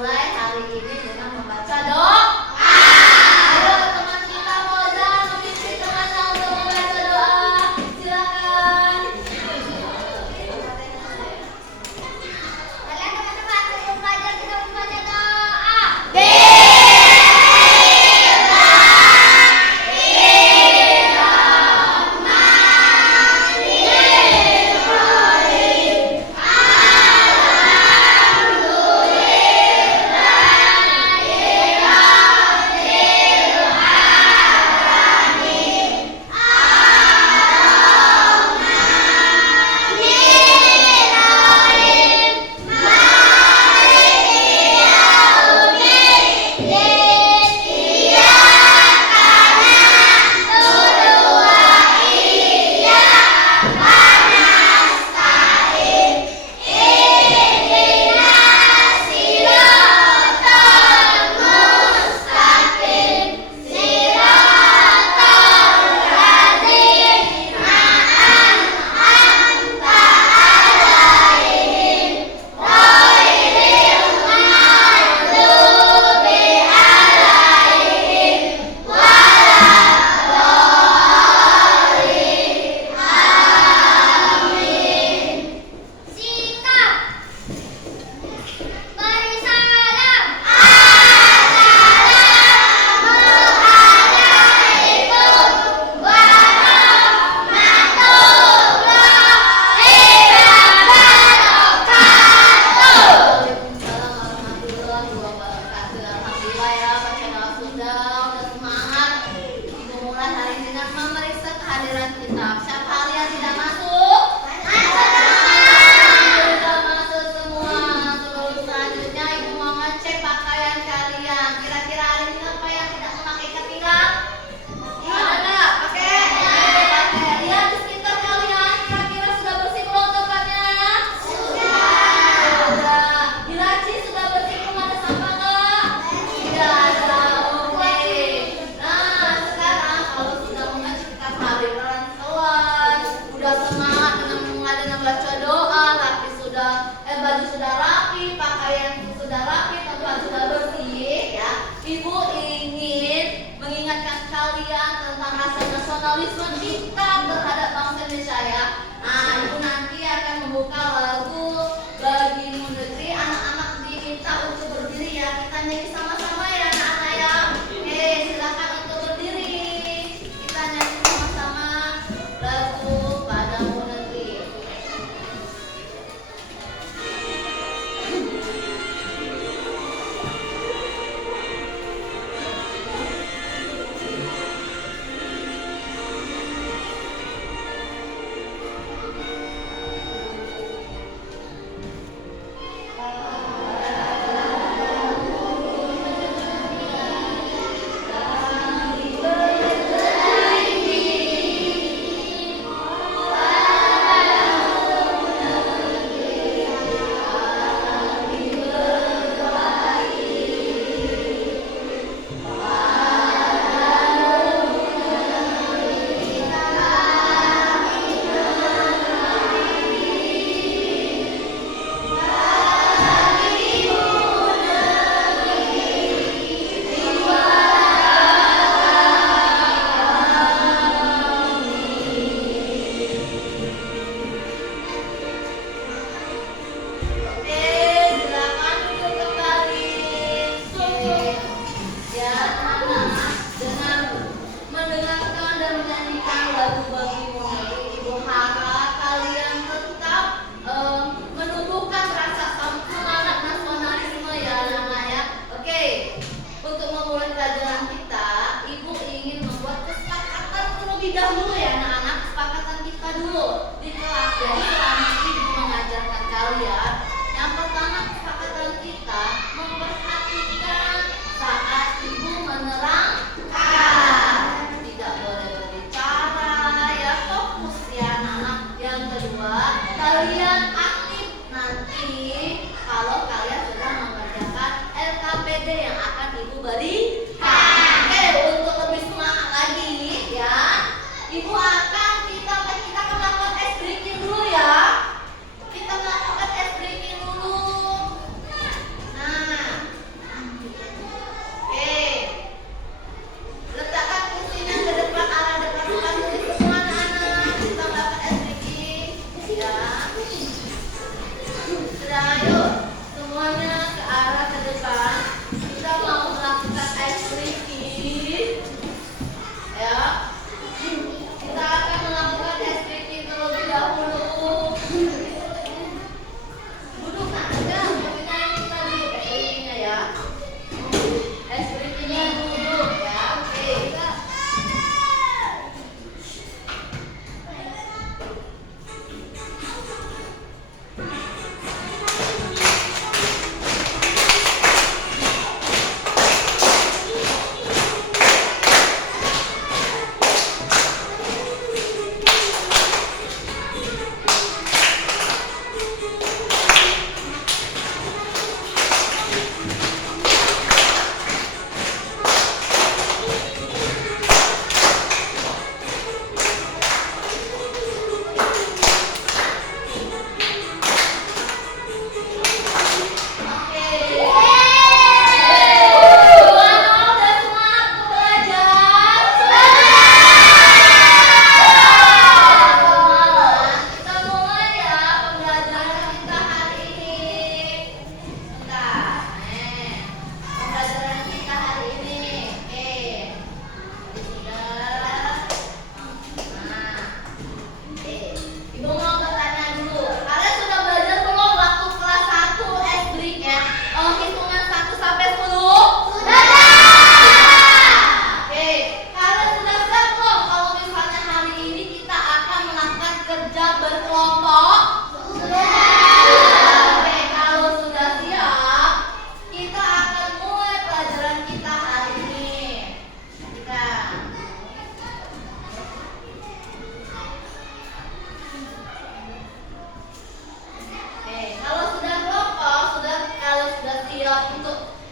mulai hari ini dengan membaca doa. Ayo teman kita Fauzan memimpin temannya untuk membaca doa. Silakan. Kalian teman-teman sebelum belajar kita membaca doa. Baju sudah rapi, pakaian sudah rapi, tempat sudah bersih, ya. Ibu ingin mengingatkan kalian tentang rasa nasionalisme kita terhadap bangsa Indonesia, ya. Nah, ibu nanti akan membuka lagu Bagimu Negeri. Anak-anak diminta untuk berdiri, ya. Kita nyanyi sama-sama, ya, anak-anak, ya. Oke, silakan untuk berdiri. Kita nyanyi sama-sama lagu Padamu Negeri.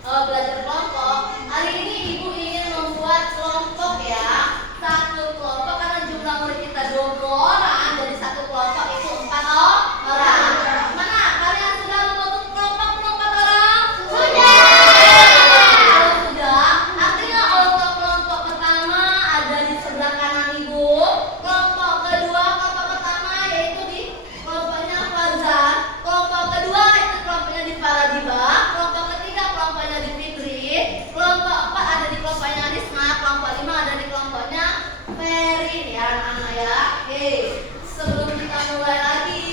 belajar kelompok. Hari ini Ibu ingin membuat kelompok ya. Satu kelompok karena jumlah murid kita 20 orang, jadi satu kelompok itu 4 orang. Mana? Kalian sudah membentuk kelompok belum 4 orang? Sudah. Kalau sudah, artinya untuk kelompok pertama ada di sebelah kanan Ibu. Kelompok kedua, kelompok pertama yaitu di kelompoknya Fauzan. Kelompok kedua itu kelompoknya di Faradiba. Kelompok ketiga kelompoknya di Fitri. Kelompok 4 ada di kelompoknya Risma. Kelompok 5 ada di kelompoknya Ferry ya anak-anak ya. Oke, sebelum kita mulai lagi,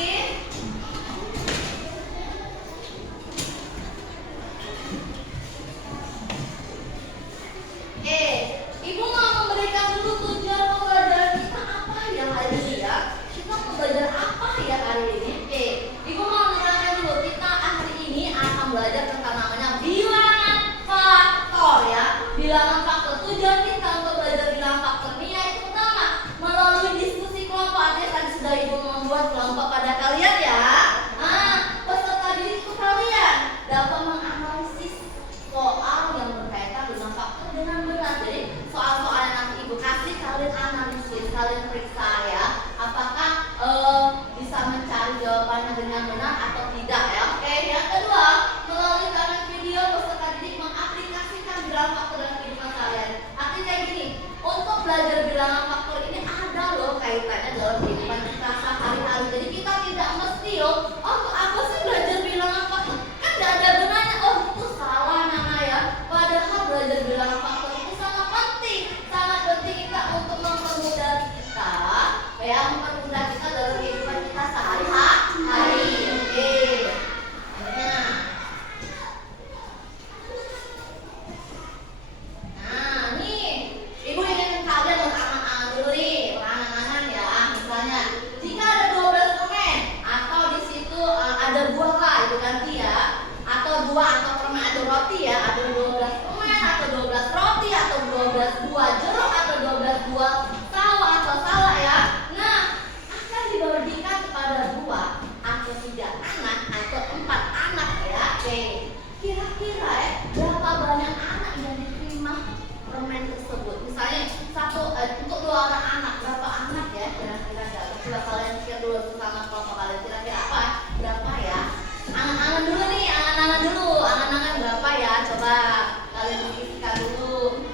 Ibu mau memberikan dulu tujuan pembelajaran kita apa ya hari ini ya? Kita mau belajar apa ya hari ini? Ibu mau menerangkan dulu kita hari ini akan belajar tentang namanya bilangan faktor ya. Bilangan faktor, tujuan kita untuk belajar bilangan faktor ini yaitu pertama melalui diskusi kelompok. Artinya tadi sudah Ibu membuat kelompok pada kalian ya. Peserta didik kalian dapat menganalisis soal yang berkaitan dengan faktor dengan benar. Jadi soal-soal yang nanti Ibu kasih kalian analisis, kalian periksa ya, apakah bisa mencari jawabannya dengan benar atau tidak ya. Oke, yang kedua melalui kamera video peserta didik mengaplikasikan bilangan faktor dalam kehidupan kalian. Artinya kayak gini, untuk belajar bilangan faktor ini ada loh kaitannya dalam kehidupan kita sehari-hari. Jadi kita tidak mesti oh apa sih belajar bilangan faktor? Kan tidak ada gunanya. Oh itu salah Nana ya. Padahal belajar bilangan faktor itu sangat penting kita untuk mempermudah kita ya, mempermudah kita dalam kehidupan kita sehari-hari. Oke. Nah, nih Ibu ingin kalian berangan-angan dulu nih, berangan-angan ya. Misalnya, jika ada 12 permen atau di situ ada buah lah, itu ganti ya. Atau buah atau permen ada roti ya, ada 12 permen atau 12 roti atau 12 buah jeruk atau 12 buah sawo atau salak ya. Nah, akan dibagikan kepada 2 atau 3 anak atau 4 anak ya. Oke. Kira-kira ya, berapa banyak anak yang diterima permen tersebut? Misalnya untuk 2 orang anak, berapa anak ya kira-kira? Coba kalian pikir dulu sama kelompok kalian, kira-kira apa? Berapa ya? Angan-angan dulu nih, angan-angan berapa ya? Coba kalian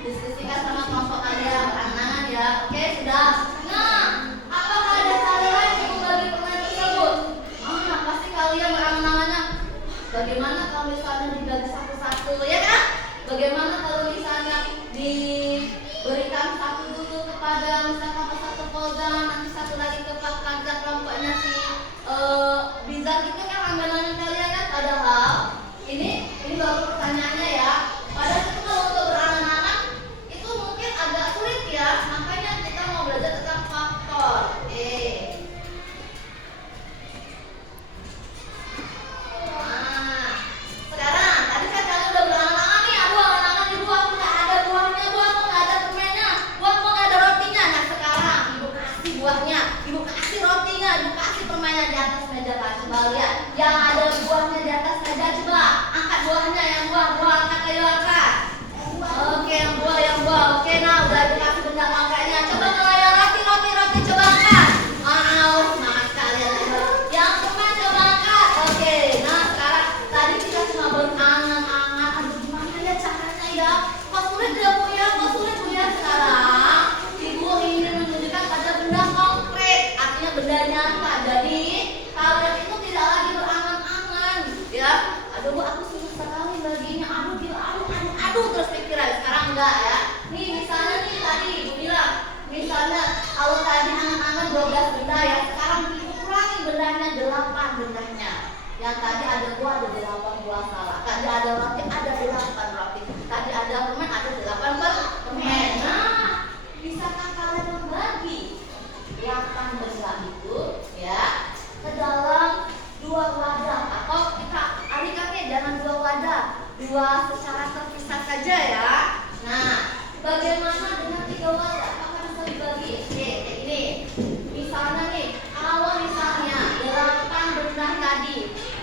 diskusikan sama kelompok kalian, angan-angan ya. Oke, sudah. Nah, apakah ada cara lain untuk membagi permen tersebut? Pasti kalian berangan-angannya. Bagaimana kalau misalnya dibagi satu-satu, ya kan? Bagaimana kalau misalnya diberikan satu dulu kepada misalkan peserta Fauzan, nanti satu lagi kepada kelompoknya si Bizar, gitu kan anggarannya kalian kan? Padahal ini baru pertanyaannya ya. Padahal itu kalau untuk berangan-angan itu mungkin agak sulit ya. Makanya kita mau belajar tentang faktor. Sekarang tadi kan kalian udah berangan-angan nih. Aduh, angan-angan Ibu, aku nggak ada buahnya, Bu, aku nggak ada permennya, Bu, aku nggak ada rotinya. Nah sekarang Ibu kasih buahnya, Ibu kasih rotinya, Ibu kasih permennya di atas meja. Coba lihat, yang ada buahnya di atas meja, coba angkat buahnya, yang buah angkat, ayo angkat. Oke, yang buah. Oke, nah udah dikasih benda makanya. Coba kalau yang roti, coba angkat. Semangat kalian. Yang permen coba angkat. Oke, nah sekarang tadi kita cuma berangan-angan. Aduh, gimana ya caranya ya? Kok sulit ya Bu ya? Sekarang Ibu ingin menunjukkan pada benda konkret, artinya benda nyata. Jadi kalian itu tidak lagi berangan-angan ya. Aduh Bu, aku susah sekali baginya. Aduh terus pikiran. Sekarang enggak ya. Nih misalnya nih tadi Ibu bilang, misalnya kalau tadi angan-angan 12 benda ya, sekarang Ibu kurangi bendanya 8 bendanya. Yang tadi ada buah, ada 8 buah salak. Tadi ada roti, ada 8 roti. Tadi ada permen, ada 8 permen. Nah, bisakah kalian membagi 8 benda itu ya ke dalam 2 wadah, atau kita alihkannya jangan 2 wadah, 2 secara terpisah saja ya. Nah, bagaimana dengan 3 wadah? Apakah bisa dibagi? Oke, kayak gini. Misalnya nih, kalau misalnya 8 benda tadi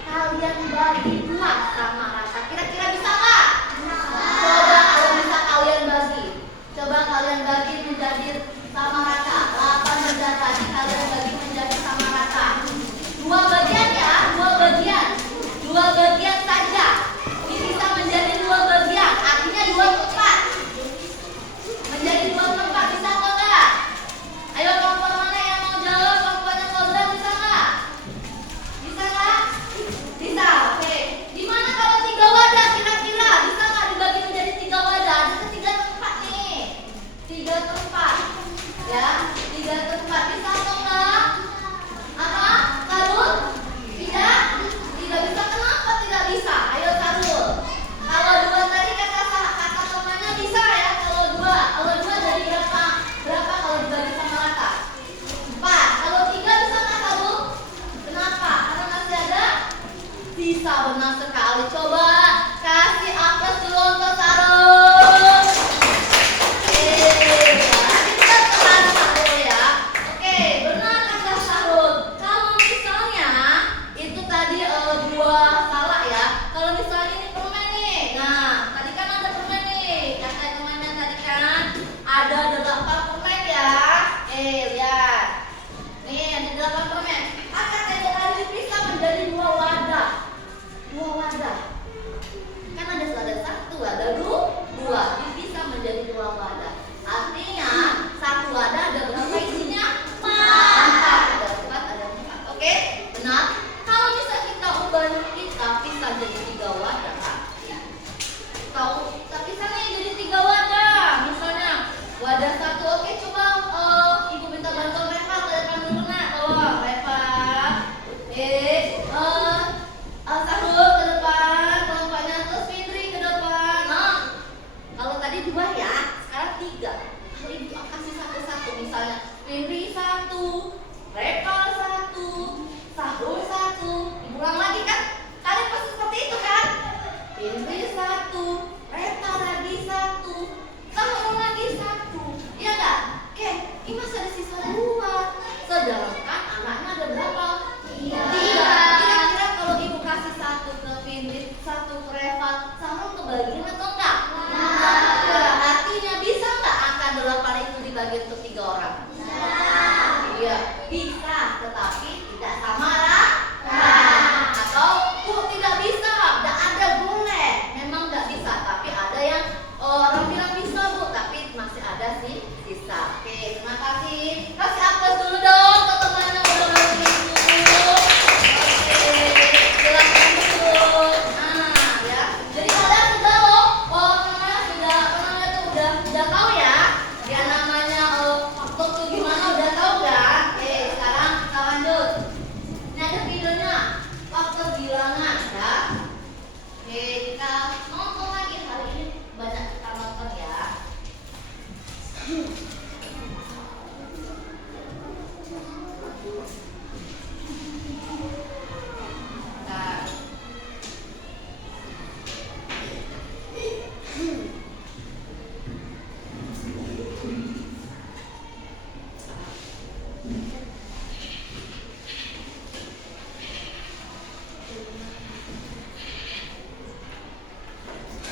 kalian bagi 2 sama rata, kira-kira bisa nggak?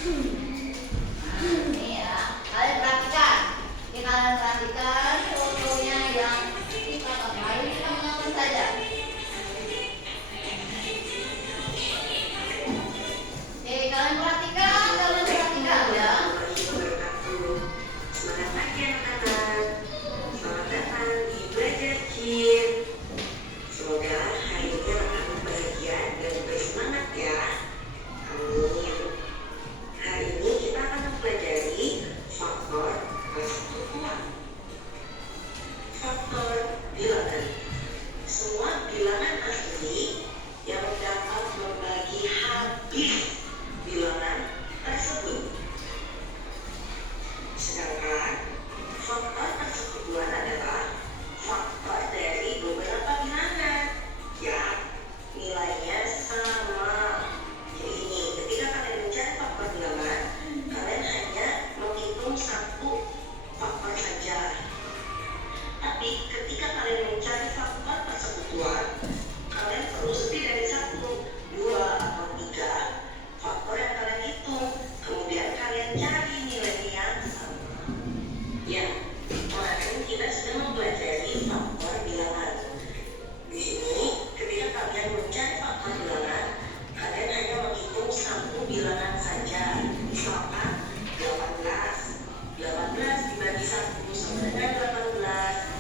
Ini ya, kalian perhatikan. Ini kalian perhatikan fotonya yang kita pakai. Kita menonton saja. Oke, kalian perhatikan ya. Selamat pagi anak-anak. Selamat datang di Belajar Kid. Semoga hari ini anak-anak bahagia dan bersemangat ya. Amin. Hari ini kita akan mempelajari faktor persekutuan. Faktor bilangan. Semua bilangan asli yang dapat membagi habis bilangan tersebut. Sedangkan faktor persekutuan adalah faktor dari beberapa bilangan yang nilainya sama. Jadi ini, ketika kalian mencari faktor bilangan, kalian hanya menghitung satu faktor saja. Tapi ketika kalian mencari faktor persekutuan, kalian perlu lebih dari satu, dua, atau tiga faktor yang kalian hitung. Kemudian kalian cari nilai yang sama. Ya, kemarin kita sudah mempelajari faktor bilangan. Di sini, ketika kalian mencari faktor bilangan, kalian hanya menghitung satu bilangan saja. Misalkan 18. 18 dibagi 1 sama dengan 18.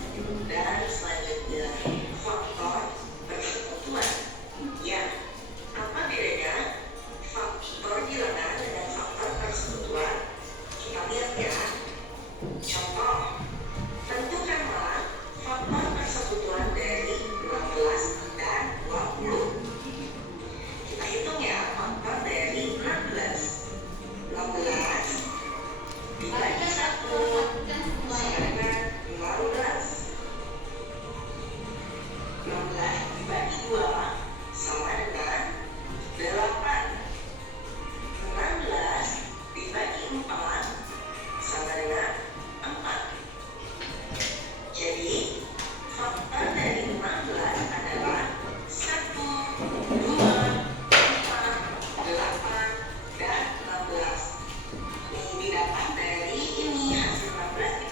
Dan selanjutnya, faktor persekutuan. Ya, apa bedanya faktor bilangan dengan faktor persekutuan? Kita lihat ya. Contoh, tentukanlah faktor persekutuan dari 16 dan 20. Kita hitung ya, faktor dari 16. 16 dibagi 1 sama dengan 15. 16 dibagi 2 sama dengan 8. 16 dibagi 4 sama dengan 4. Jadi, faktor dari 16 adalah 1, 2, 4, 8, dan 16. Ini didapat dari ini, hasil 16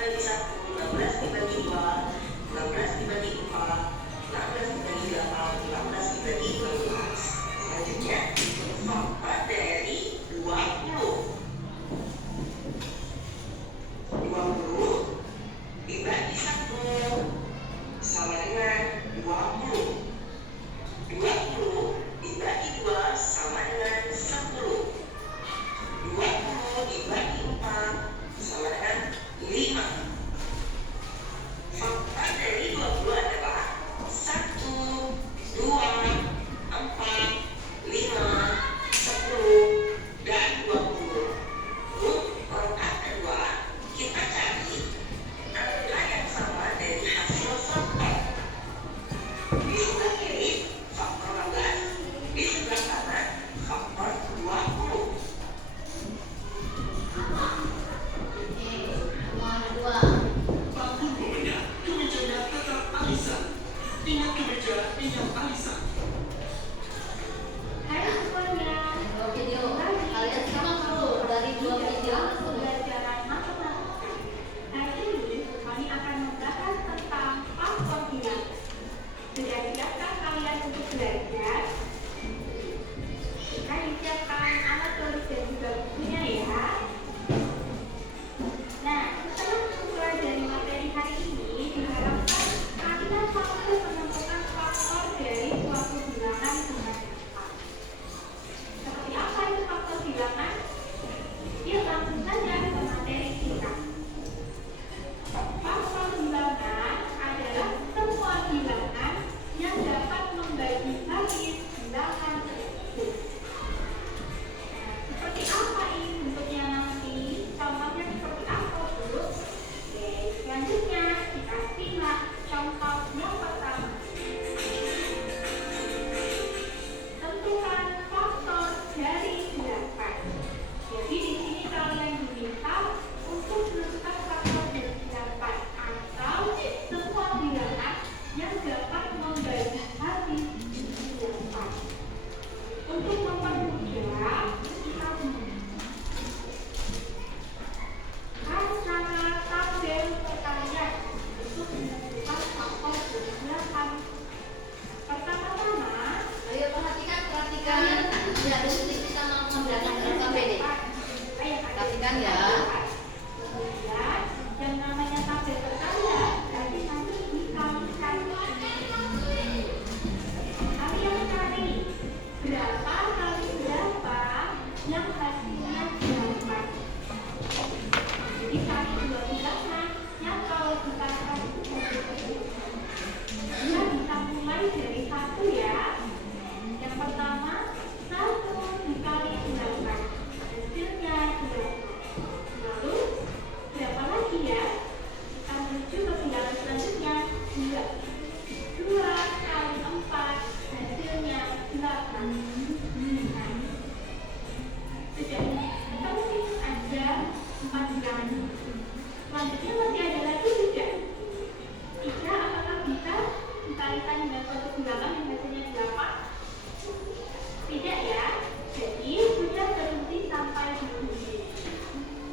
perhatikan ya. Kemudian yang namanya tabel perkalian berarti nanti dikalikan. Kalian cari berapa kali berapa yang hasilnya 8. Jadi cari dua bilangan yang kalau dikalikan itu dia bisa mulai dari 1 ya. Yang pertama 1 dikali 8 hasilnya 8. Lalu berapa lagi ya? Kita menuju ke bilangan selanjutnya 2 kali 4 hasilnya 8. Nah, sudah penting ada 4 bilangan. Selanjutnya masih ada lagi tidak? 3 apakah bisa dikalikan dengan suatu bilangan yang hasilnya 8? Tidak ya. Jadi sudah berhenti sampai di sini.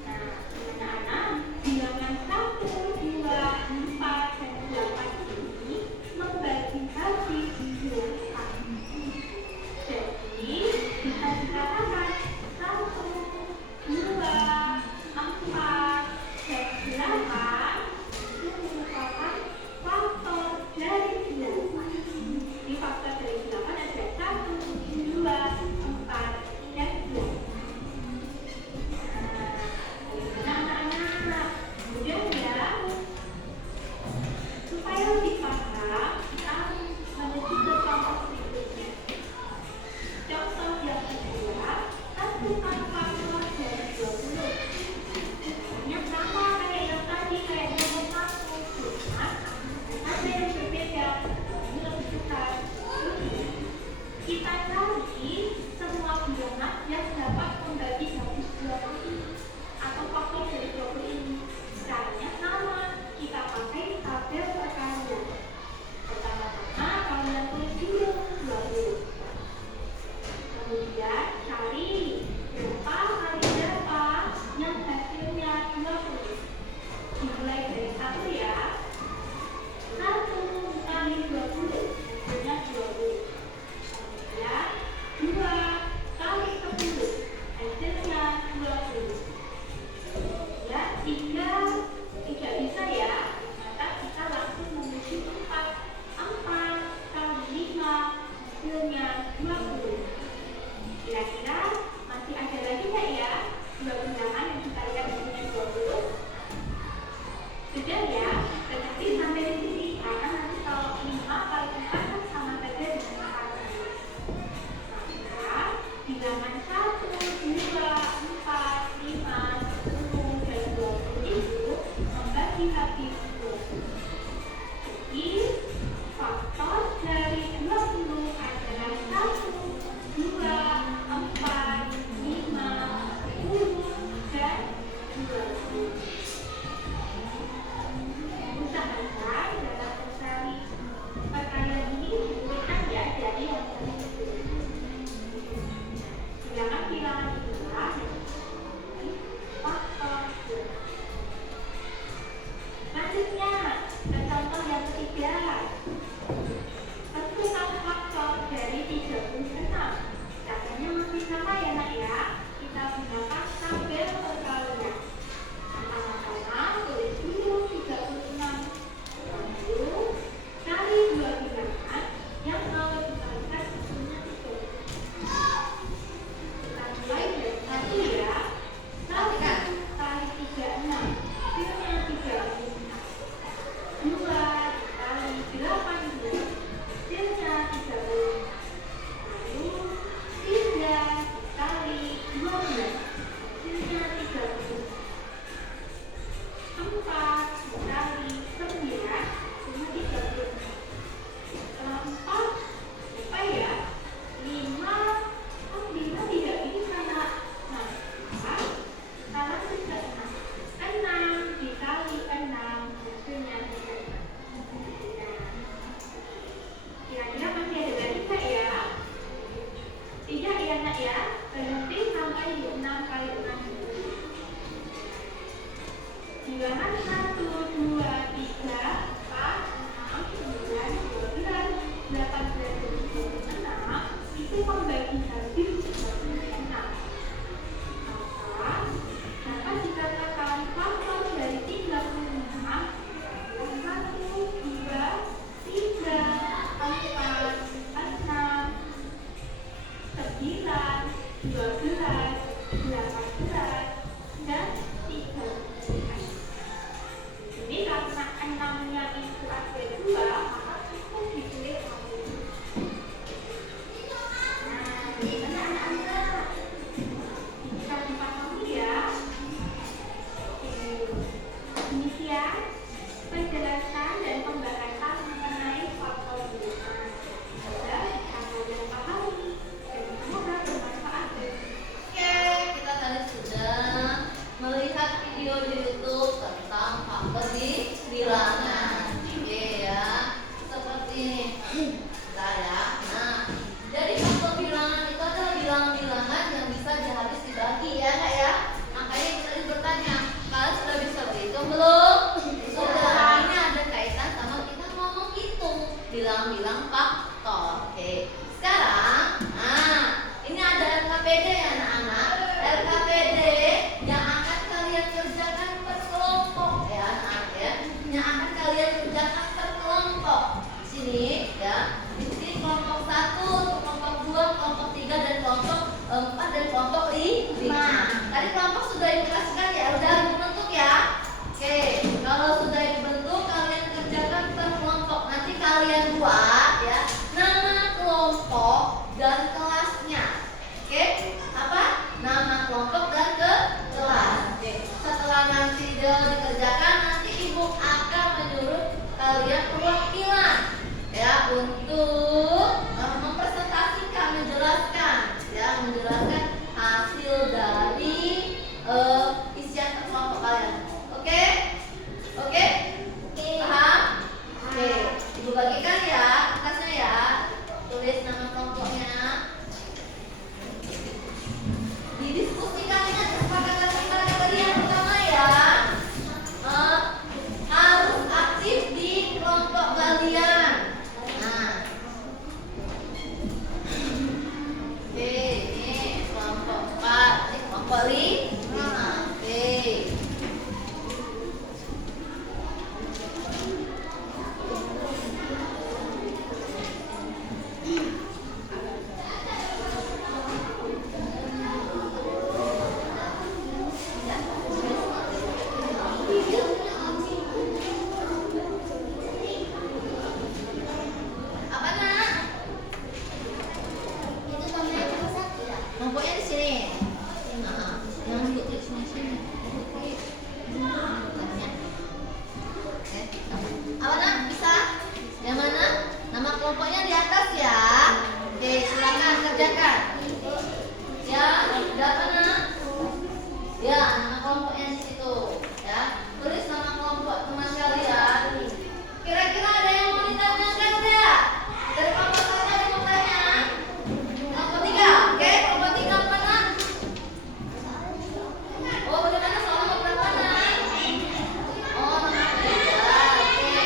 Nah, anak-anak, bilangan 1, 2, 4, dan 8 ini membagi habis 8. Jadi bisa dikatakan 1, 2, 4, dan 8 itu merupakan faktor dari 8. Di faktor dari 8 ada 1, 2, 4, dan 8. Nah, anak-anak, mudah ya. Supaya lebih paham, kita menuju ke contoh berikutnya. Contoh yang kedua, tentukan faktor dari 20. Yang sama kayak yang tadi, kayak nomor 1, cuma ada yang berbeda. Ini lebih besar. Kita cari semua bilangan yang dapat membagi habis 20 ini atau faktor dari 20 ini. Caranya sama, kita pakai tabel perkalian. Pertama-tama kalian tulis dulu 20. Kemudian cari berapa kali berapa yang hasilnya 20. Dimulai dari 1 ya. 1 kali 20 hasilnya 20. Kemudian 2 kali 10 hasilnya 20. Ya, 3 tidak bisa ya, maka kita langsung menuju 4. 4 kali 5 hasilnya 20. Kira-kira masih ada lagi nggak ya dua bilangan yang dikalikan dengan 20? Sudah ya, berarti sampai di sini karena nanti kalau 5 kali 4 kan sama saja dengan 40. Maka bilangan 1, 2, 4, 5, 10, dan 20 itu membagi habis 20. Jadi faktor dari 20 adalah 1, 2, 4, 5, 10, dan 20. Usahakan dalam mencari perkalian ini diberikan ya dari yang paling bilangan-bilangan itulah faktor. Selanjutnya ke contoh yang ketiga. Tentukan faktor dari 36. Caranya masih sama ya nak ya. Kita gunakan tabel perkalian. Pertama-tama tulis dulu 36. Lalu cari dua bilangan yang kalau dikalikan hasilnya 36. Kita mulai dari 1 ya. 1 kali 36 hasilnya 36. 2 kali 18 hasilnya 30. Lalu 3 kali 12 hasilnya 30. 4 kali 9 hasilnya 30. Setelah 4 apa ya? 5 kan 5 tidak bisa nak. Nah, kita lanjut ke 6. 6 dikali 6 hasilnya 36. Kira-kira masih ada lagi nggak ya? Tidak ya nak ya, berhenti sampai di 6 kali 6. Bilangan 1, 2, 3, 4, 6, 9, 12, 18, 26 itu membagi habis 26. Maka dapat kelompok yang di situ, ya. Tulis nama kelompok teman kalian. Kira-kira ada yang mau ditanyakan tidak? Dari kelompok 1 ada yang mau tanya? Kelompok 3, oke? Kelompok 3 mana? Oh, bagaimana soal nomor berapa, Nak? Oh, nomor 3, oke.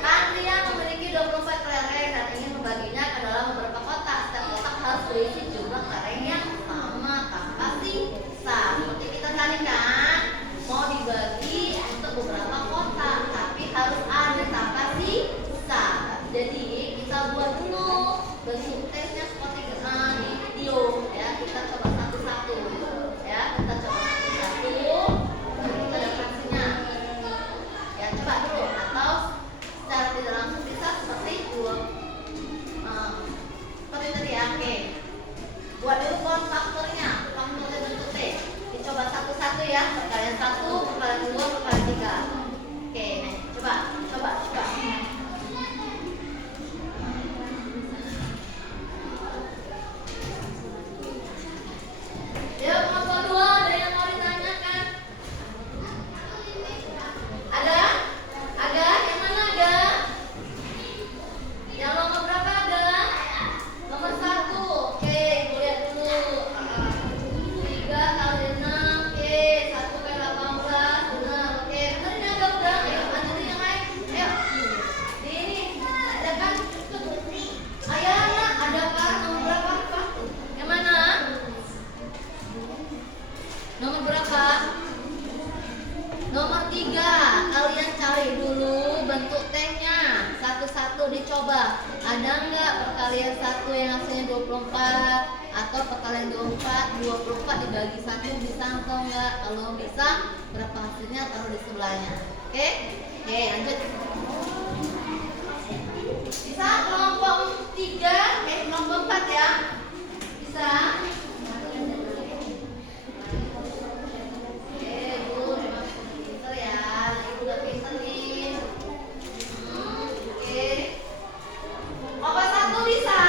Kalian memiliki 24 kelereng dan ingin membaginya ke dalam beberapa kotak. Setiap kotak harus berisi jumlah kelereng yang sama tanpa sisa. Seperti kita tadi kan, mau dibagi untuk beberapa kotak, tapi harus ada tanpa sisa. Jadi kita buat dulu bentuk tesnya seperti di video, ya. Kita coba satu-satu, ya. Kita coba satu-satu, baru kita ada fraksinya. Ya, coba dulu atau secara tidak langsung bisa seperti seperti tadi ya. Oke, buat dulu faktornya bentuk T. Dicoba satu-satu ya, perkalian 1, perkalian 2, perkalian 3. Oke, nih, coba. Ya, kelompok 2 ada yang mau ditanyakan? Ada? Ada? Yang mana ada? Yang nomor berapa ada? Nomor 1. Oke, ibu lihat dulu. 3 kali 6, oke. 1 kali 18, benar. Oke, benar ini ada udah. Ayo, lanjutin yang lain. Ayo. Di ini ada kan? Ayo, Nak, ada kan? Nomor berapa? Pak? Yang mana? Nomor berapa? Nomor 3. Kalian cari dulu bentuk T-nya. Satu-satu dicoba. Ada nggak perkalian 1 yang hasilnya 24 atau perkalian 24 dibagi 1 bisa atau enggak? Kalau bisa, berapa hasilnya taruh di sebelahnya. Oke? Oke, lanjut. Bisa kelompok 3, kelompok 4 ya. Bisa? Ibu memang pinter ya. Ibu udah pinter nih. Oke. Kelompok 1 bisa?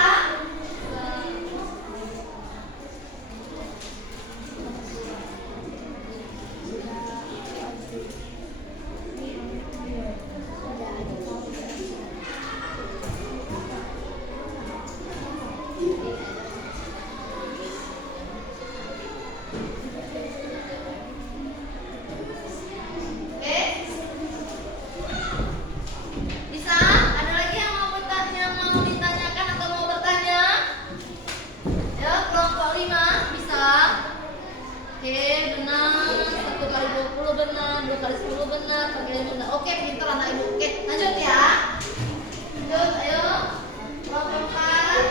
Oke. Bisa? Ada lagi yang mau ditanyakan atau mau bertanya? Ya, kelompok 5 bisa? Oke, benar. 1 kali 20 benar, 2 kali 10 benar, 4 kali 5 benar. Oke, pintar anak ibu. Oke, lanjut ya. Lanjut, ayo. Kelompok 4.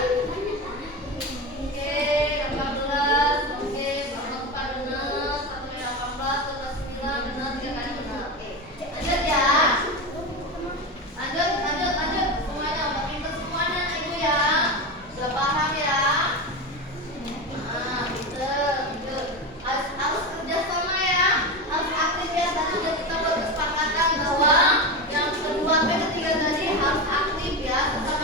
Oke, 18. Oke, kelompok 4 benar. 1 kali 18, 2 kali 9 benar, 3 kali benar. Oke, lanjut ya. Lanjut. Semuanya udah pintar semuanya ibu ya. Sudah paham ya. Nah, pintar. Harus kerjasama ya. Harus aktif ya. Tadi sudah kita buat kesepakatan bahwa yang kedua sampai ketiga tadi harus aktif ya. Tetap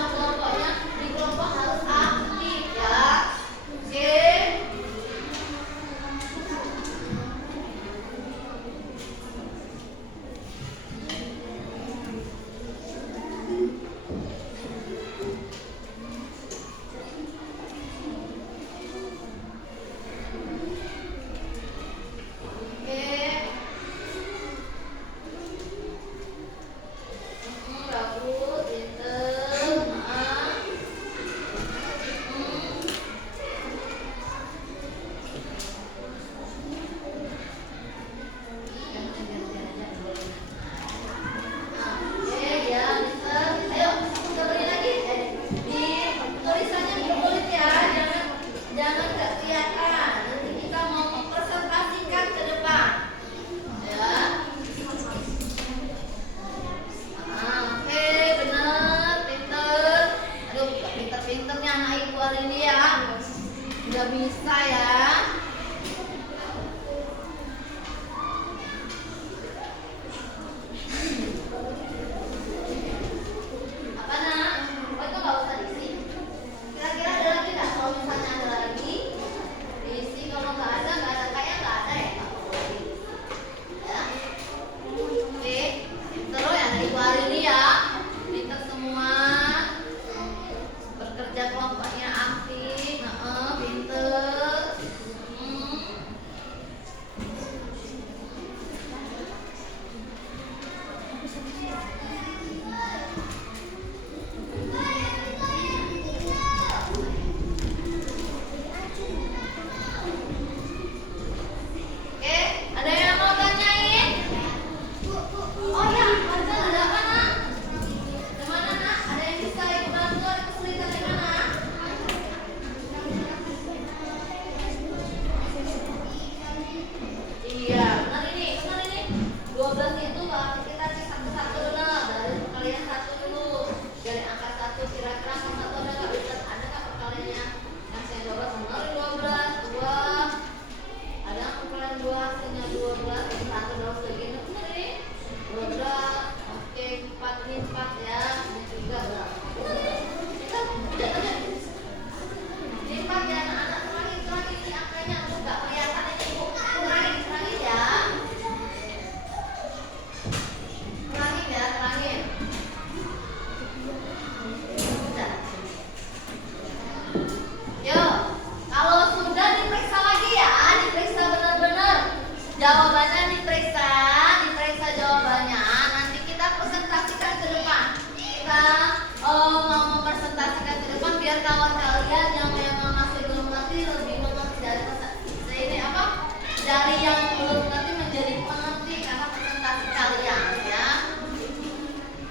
dari yang belum mengerti menjadi pengerti karena presentasi kalian ya.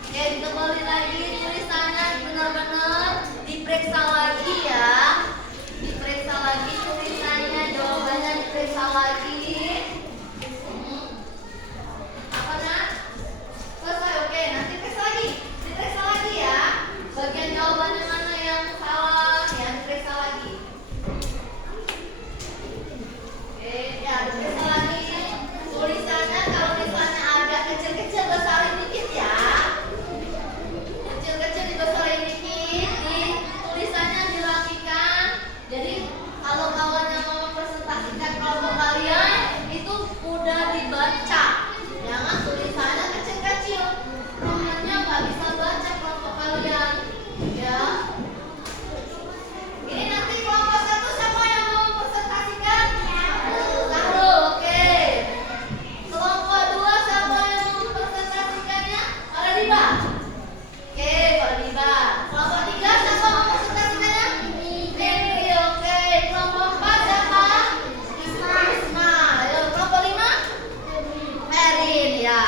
Oke, kembali lagi tulisannya benar-benar diperiksa lagi ya. Diperiksa lagi tulisannya, jawabannya diperiksa lagi. Apa nak? Selesai, oke. Nanti diperiksa lagi ya. Bagian jawabannya mana yang salah, ya diperiksa lagi. Oke, ya diperiksa lagi. Tulisannya kalau misalnya agak kecil-kecil besarin dikit ya. Kecil-kecil dibesarin dikit, tulisannya dirapikan. Jadi kalau kawannya mau mempresentasikan kelompok kalian itu udah dibaca. Jangan tulisannya kecil-kecil. Temennya nggak bisa baca kelompok kalian, ya. Ini nanti kelompok 1 siapa yang mau mempresentasikan? Taruh, oke. Kelompok 2 siapa yang mau mempresentasikannya? Ada di bawah. Oke, Fadiba. Kelompok 3 siapa mau presentasikannya? Ini, oke. Kelompok 4 siapa? Isma. Ayo, kelompok 5? Merin, ya.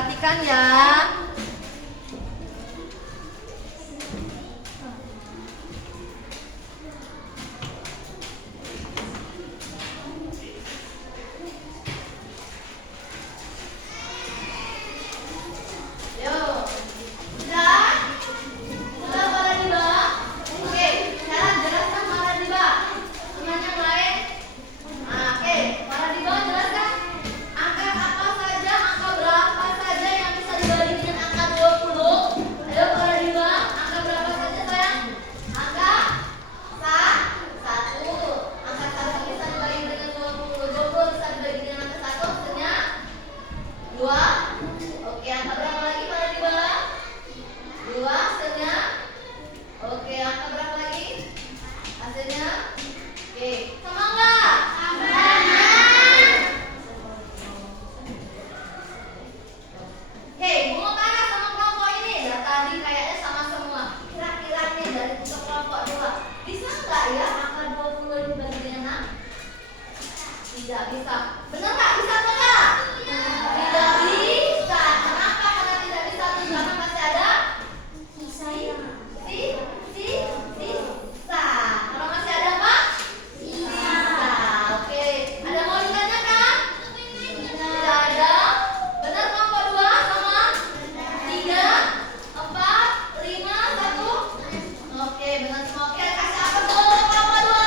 Perhatikan ya. Tidak bisa. Benar nggak? Bisa atau nggak? Tidak bisa. Kenapa? Karena tidak bisa. Karena masih ada sisa. Kalau masih ada apa? Sisa. Oke. Ada mau ditanyakan? Tidak ada. Benar kelompok 2 sama 3, 4, 5, 1. Oke, benar semua. Oke, kasih apa dulu kelompok 2?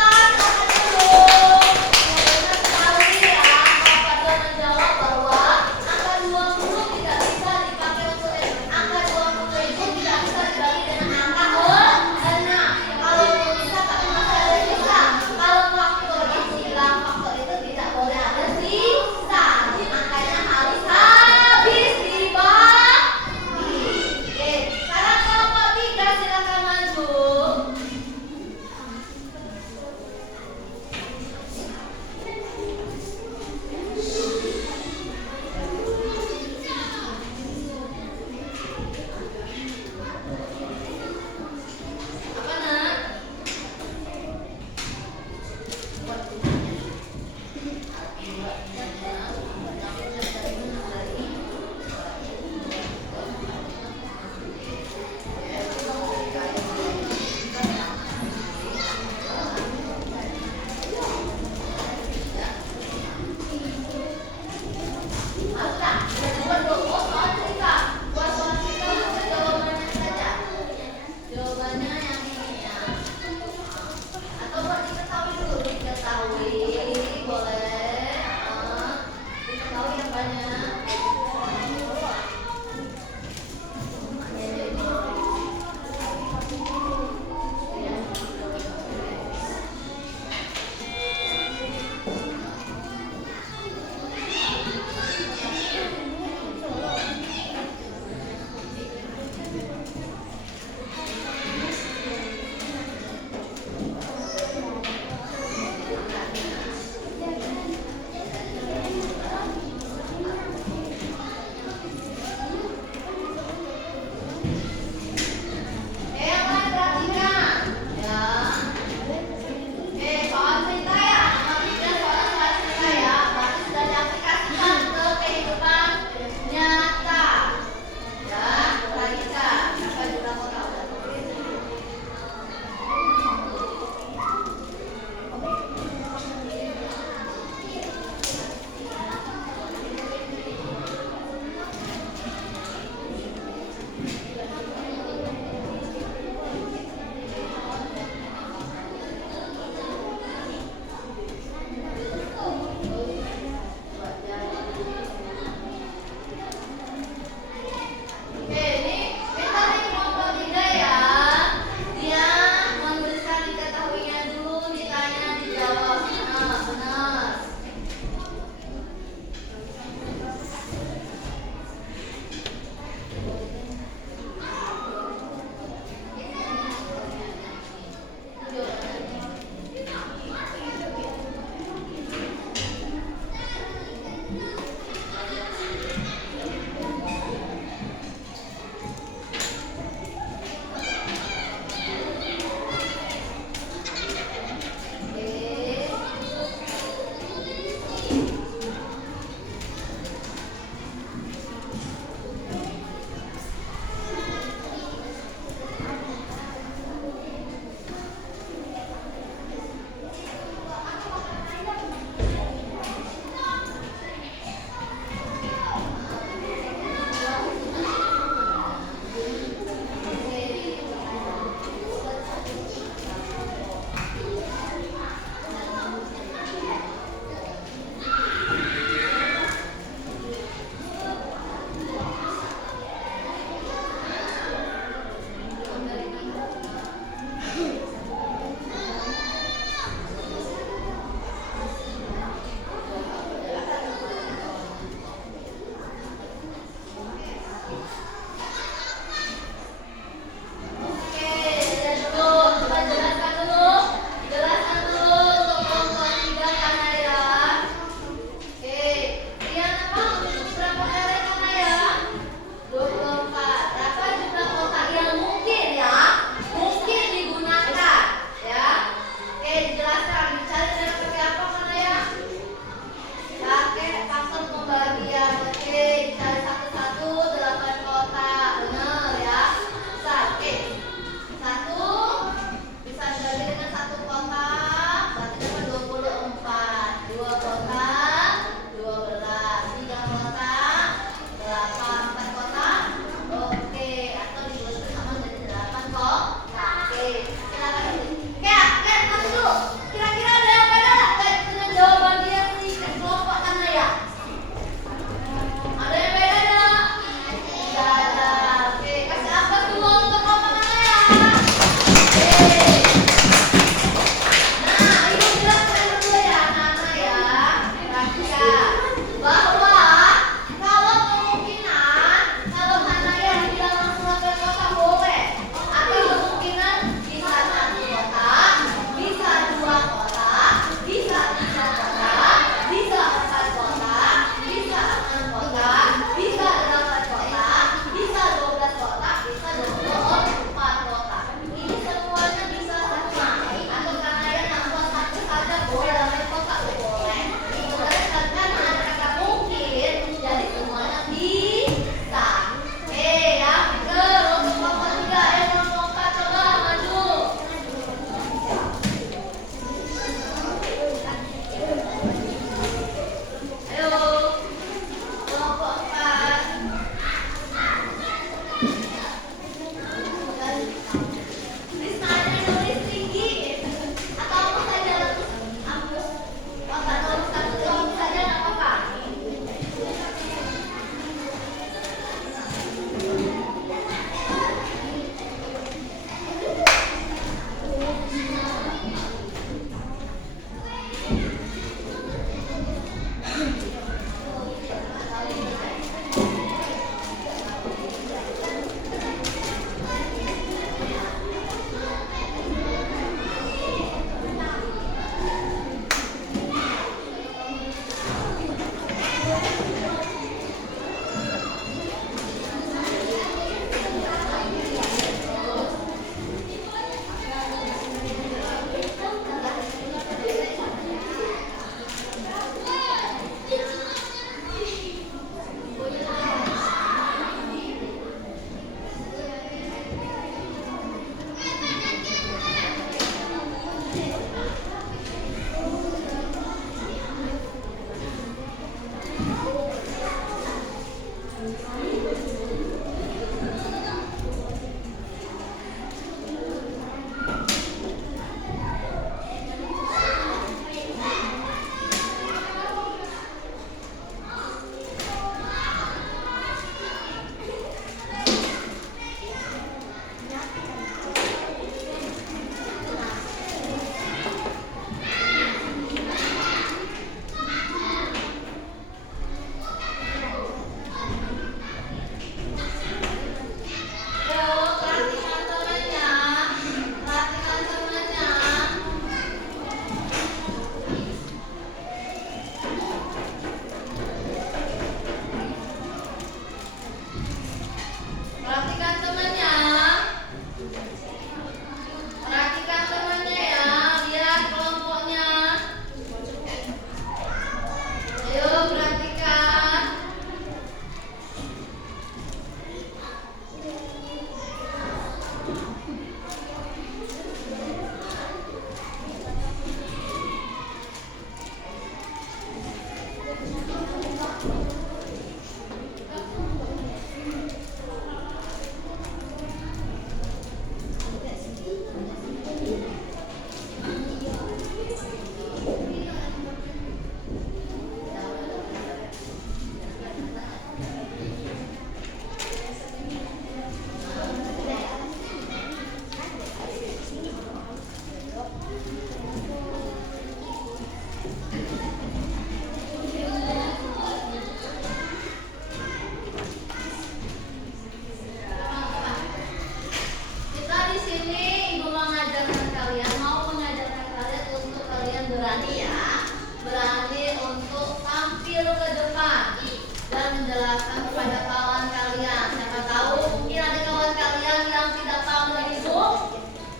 menjelaskan kepada kawan kalian. Siapa tahu mungkin ada kawan kalian yang tidak paham dengan ibu.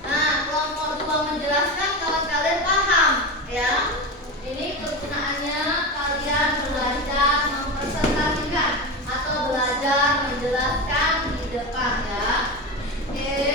Nah, kelompok 2 menjelaskan, kawan kalian paham ya. Ini kegunaannya kalian belajar mempresentasikan atau belajar menjelaskan di depan ya. Oke.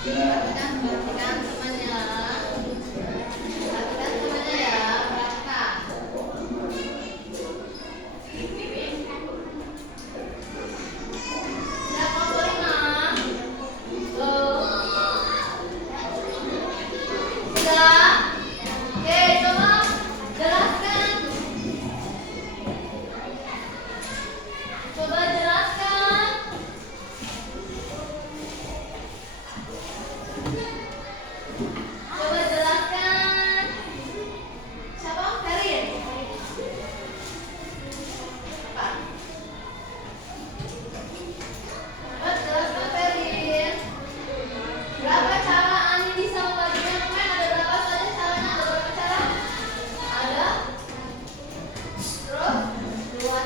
Perhatikan temannya. Perhatikan temannya ya, perhatikan. Sudah kelompok 5? Belum? Sudah? Oke, coba jelaskan. Coba jelaskan. Coba jelaskan. Siapa? Ferin. Apa? Coba jelaskan Ferin. Berapa cara Ani bisa membagikan pemain? Ada berapa saja caranya? Ada berapa cara? Ada? Terus? Dua.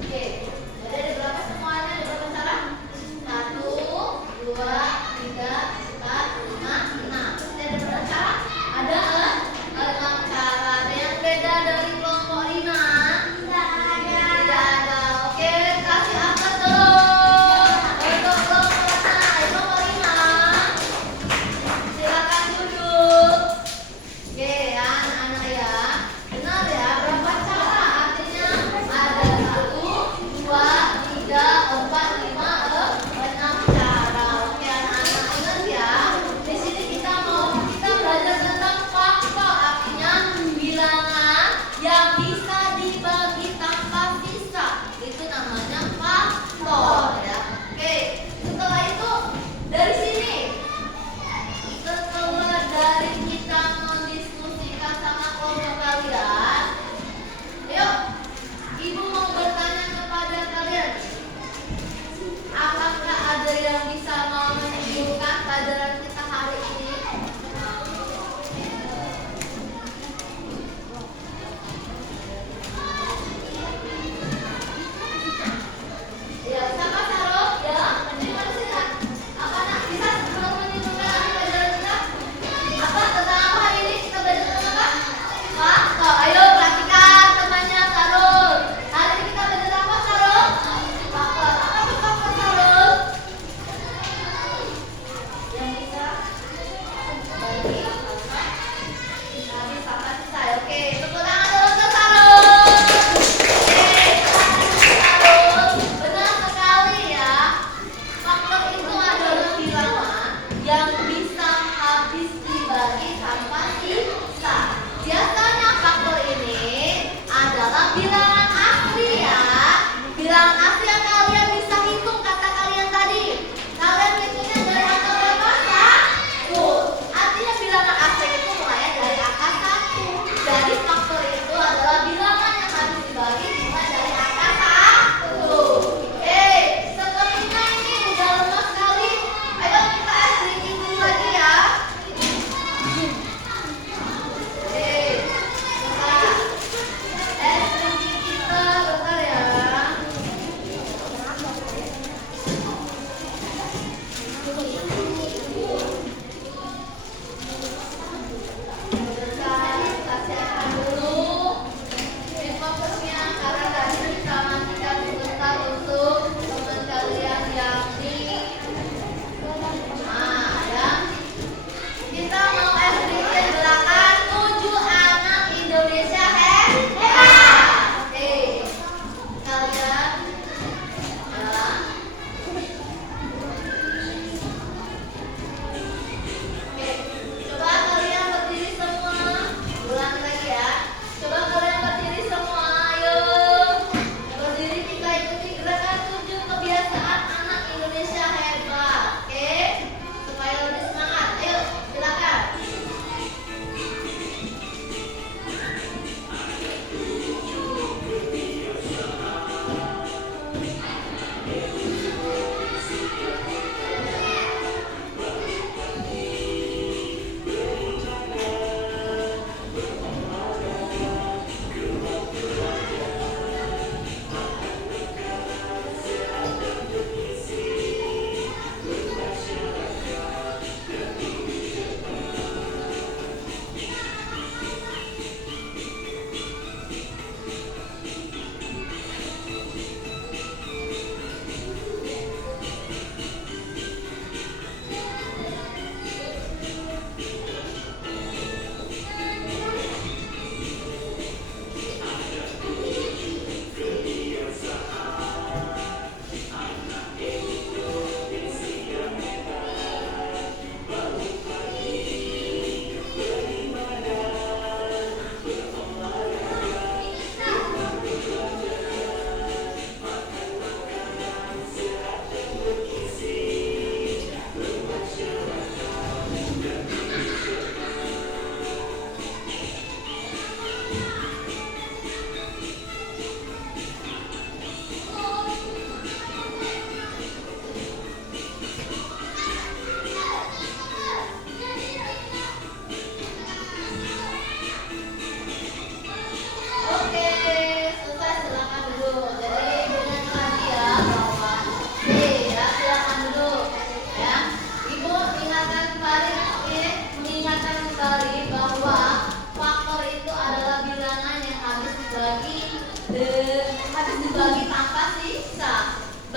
Oke. Jadi ada berapa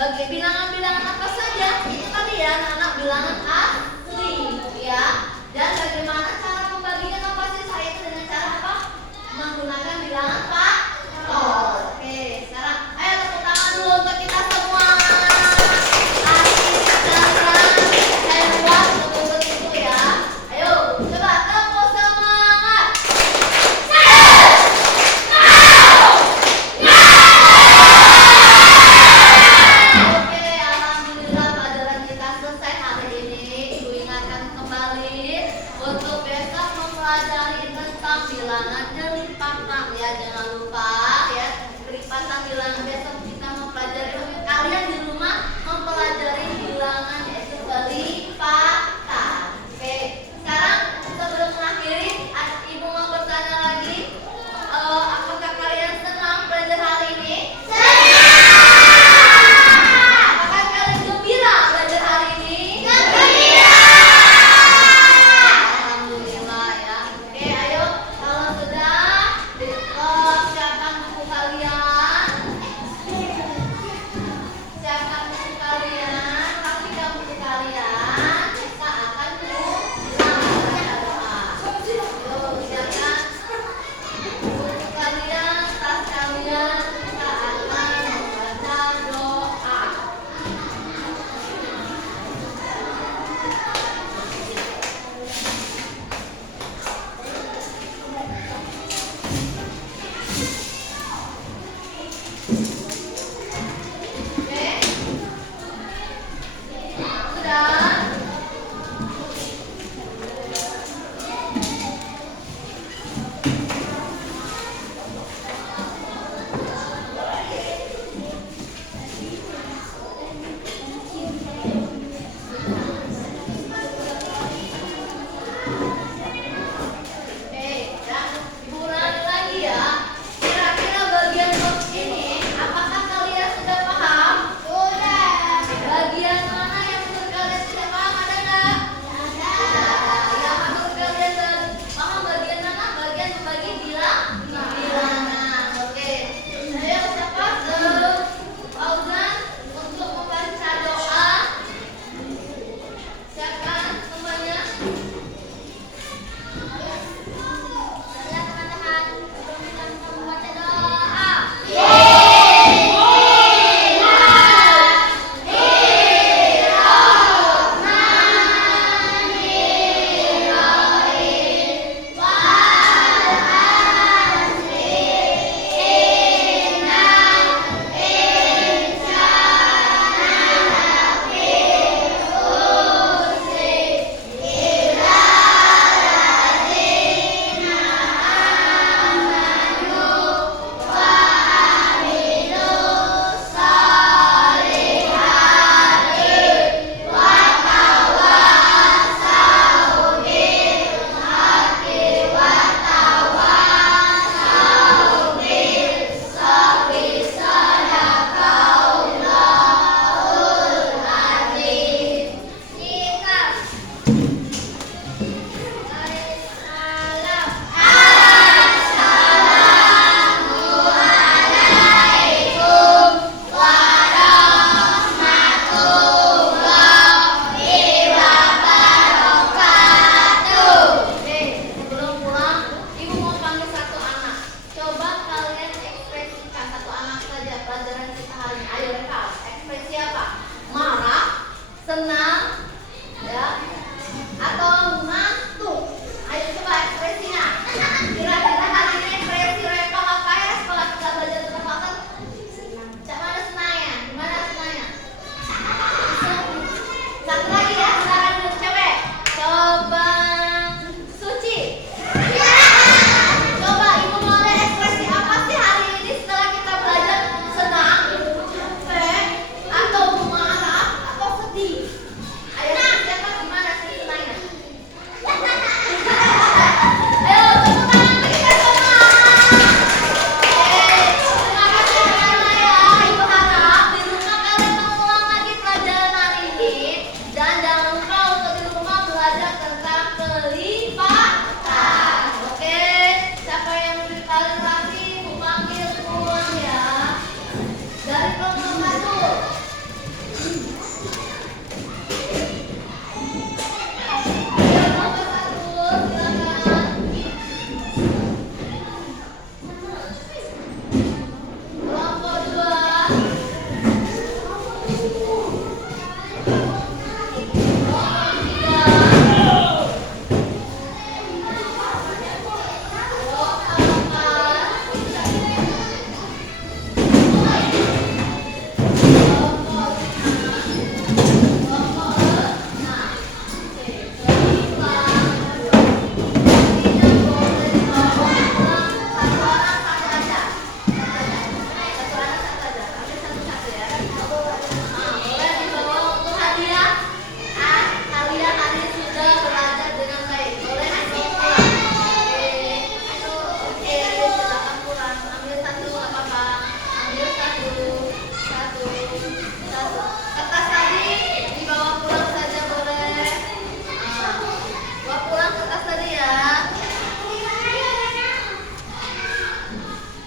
Bagi bilangan-bilangan